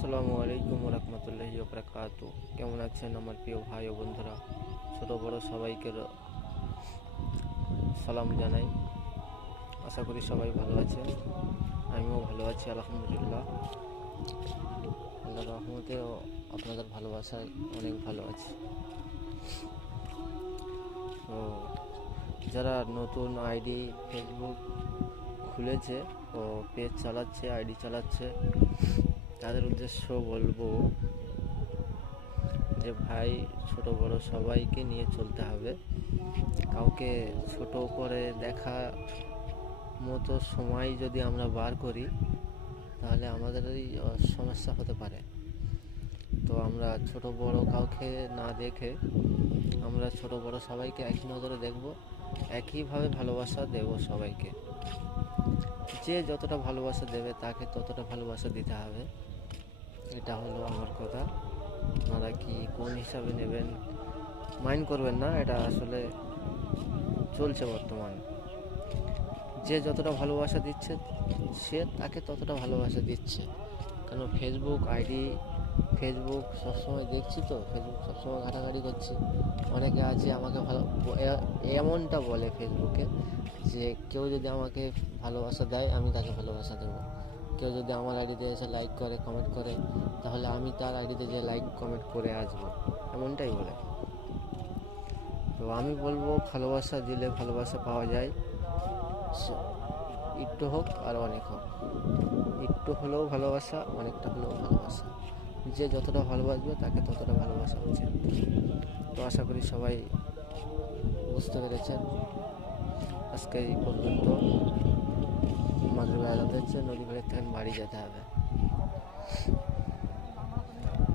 আসসালামু আলাইকুম রহমতুল্লাহি ওবরাকাতু। কেমন আছেন আমার প্রিয় ভাই ও বন্ধুরা? ছোট বড় সবাইকে সালাম জানাই। আশা করি সবাই ভালো আছেন। আমিও ভালো আছি আলহামদুলিল্লাহ। আল্লাহর রহমতে ও আপনাদের ভালোবাসায় অনেক ভালো আছি। তো যারা নতুন আইডি ফেসবুক খুলেছে ও পেজ চালাচ্ছে, আইডি চালাচ্ছে, তাদের উদ্দেশ্য বলবো যে ভাই, ছোট বড় সবাইকে নিয়ে চলতে হবে। কাউকে ছোট করে দেখা মতো সময় যদি আমরা বার করি, তাহলে আমাদেরই সমস্যা হতে পারে। তো আমরা ছোট বড় কাউকে না দেখে আমরা ছোট বড় সবাইকে একই নজরে দেখব, একইভাবে ভালোবাসা দেব সবাইকে। যে যতটা ভালোবাসা দেবে তাকে ততটা ভালোবাসা দিতে হবে। এটা হলো আমার কথা। আপনারা কি কোন হিসাবে নেবেন মাইন্ড করবেন না, এটা আসলে চলছে বর্তমান। যে যতটা ভালোবাসা দিচ্ছে সে তাকে ততটা ভালোবাসা দিচ্ছে। কেন ফেসবুক সবসময় দেখছি, তো ফেসবুক সবসময় ঘাটাঘাটি করছি। অনেকে আছে আমাকে এমনটা বলে ফেসবুকে যে কেউ যদি আমাকে ভালোবাসা দেয় আমি তাকে ভালোবাসা দেবো। কেউ যদি আমার আইডিতে এসে লাইক করে, কমেন্ট করে, তাহলে আমি তার আইডিতে যে লাইক কমেন্ট করে আসবো, এমনটাই বলে। তো আমি বলবো, ভালোবাসা দিলে ভালোবাসা পাওয়া যায়। একটু হোক আর অনেক হোক, একটু হলেও ভালোবাসা, অনেকটা হলেও ভালোবাসা। যে যতটা ভালোবাসবে তাকে ততটা ভালোবাসা উচিত। তো আশা করি সবাই বুঝতে পেরেছেন। আজকে এই পর্যন্ত। মাগরিব আজান দিচ্ছে, নদী ঘাটের থেকে বাড়ি যেতে হবে।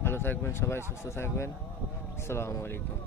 ভালো থাকবেন সবাই, সুস্থ থাকবেন। আসসালামু আলাইকুম।